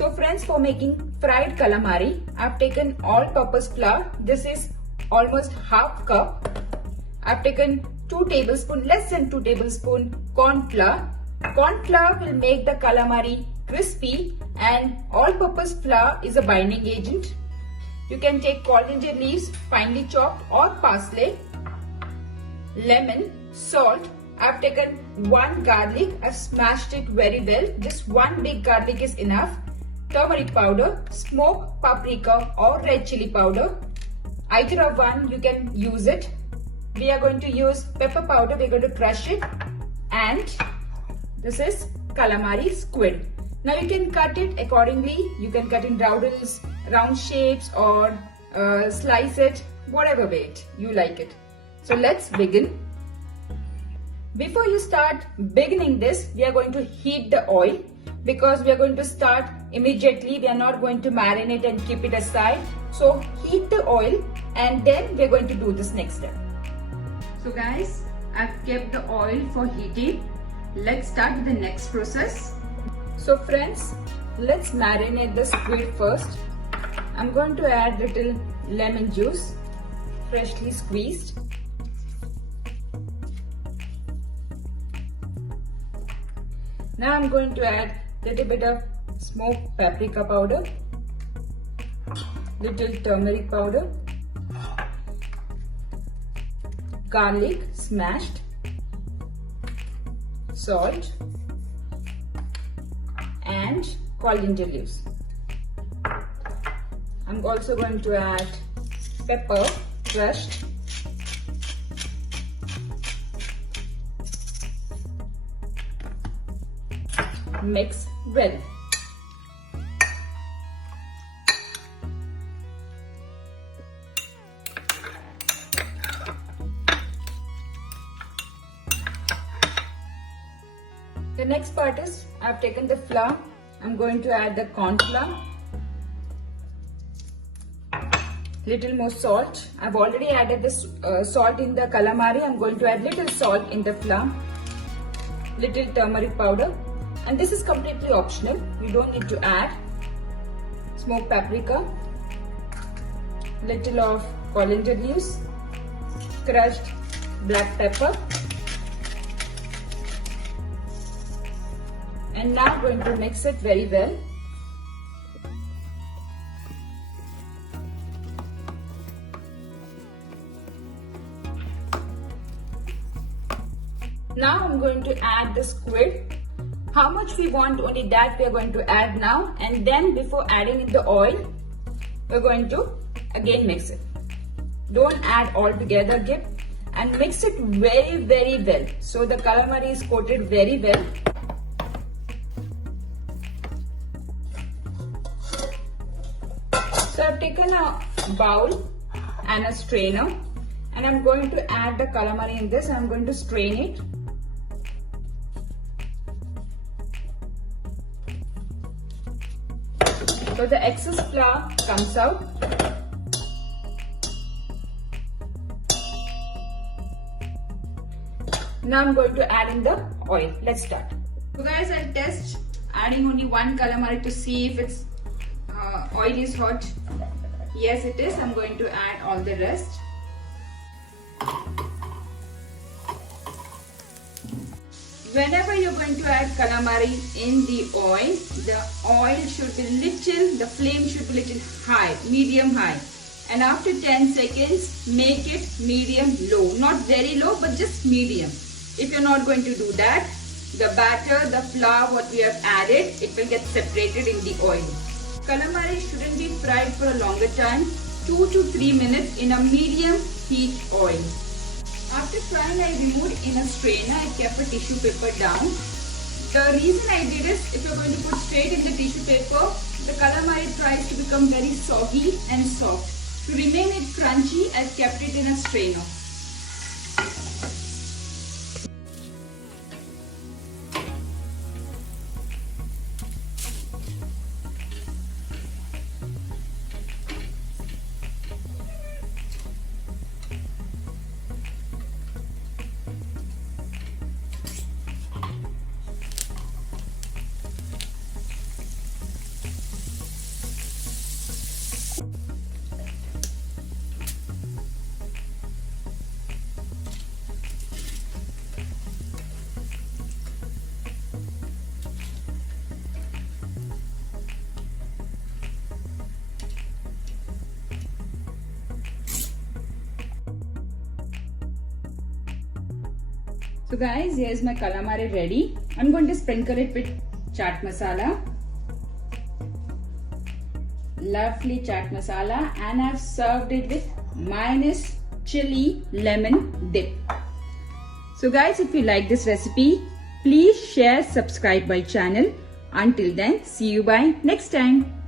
So friends, for making fried calamari, I've taken all-purpose flour. This is almost half cup. I've taken 2 tablespoons, less than 2 tablespoons corn flour. Corn flour will make the calamari crispy, and all-purpose flour is a binding agent. You can take coriander leaves, finely chopped, or parsley, lemon, salt. I've taken 1 garlic. I've smashed it very well. Just 1 big garlic is enough. Turmeric powder, smoked paprika or red chili powder. Either of one, you can use it. We are going to use pepper powder. We're going to crush it. And this is calamari squid. Now you can cut it accordingly. You can cut in round shapes, or slice it, whatever way you like it. So let's begin. Before you start beginning this, we are going to heat the oil, because we are going to start immediately. We are not going to marinate and keep it aside. So heat the oil, and then we are going to do this next step. So guys, I've kept the oil for heating. Let's start with the next process. So friends, let's marinate the squid first. I'm going to add little lemon juice, freshly squeezed. Now I'm going to add little bit of smoked paprika powder, little turmeric powder, garlic smashed, salt, and coriander leaves. I'm also going to add pepper crushed, mix well. The next part is, I've taken the flour. I'm going to add the corn flour, little more salt. I've already added this salt in the calamari. I'm going to add little salt in the flour, little turmeric powder, and this is completely optional. You don't need to add. Smoked paprika, little of coriander leaves, crushed black pepper. And now I'm going to mix it very well. Now I'm going to add the squid. How much we want, only that we are going to add now. And then before adding in the oil, we're going to again mix it. Don't add all together again, and mix it very, very well. So the calamari is coated very well. So I've taken a bowl and a strainer, and I'm going to add the calamari in this. I'm going to strain it. So the excess flour comes out. Now I'm going to add in the oil. Let's start. So guys, I'll test adding only 1 calamari to see if its oil is hot. Yes, it is. I'm going to add all the rest. Whenever you're going to add calamari in the oil should be little, the flame should be little high, medium high. And after 10 seconds, make it medium low. Not very low, but just medium. If you're not going to do that, the batter, the flour, what we have added, it will get separated in the oil. Calamari shouldn't be fried for a longer time, 2 to 3 minutes in a medium heat oil. After frying, I removed in a strainer. I kept a tissue paper down. The reason I did is, if you're going to put straight in the tissue paper, the calamari tries to become very soggy and soft. To remain it crunchy, I kept it in a strainer. So guys, here's my calamari ready. I'm going to sprinkle it with chaat masala. Lovely chaat masala, and I've served it with mayonnaise chili lemon dip. So guys, if you like this recipe, please share, subscribe my channel. Until then, see you by next time.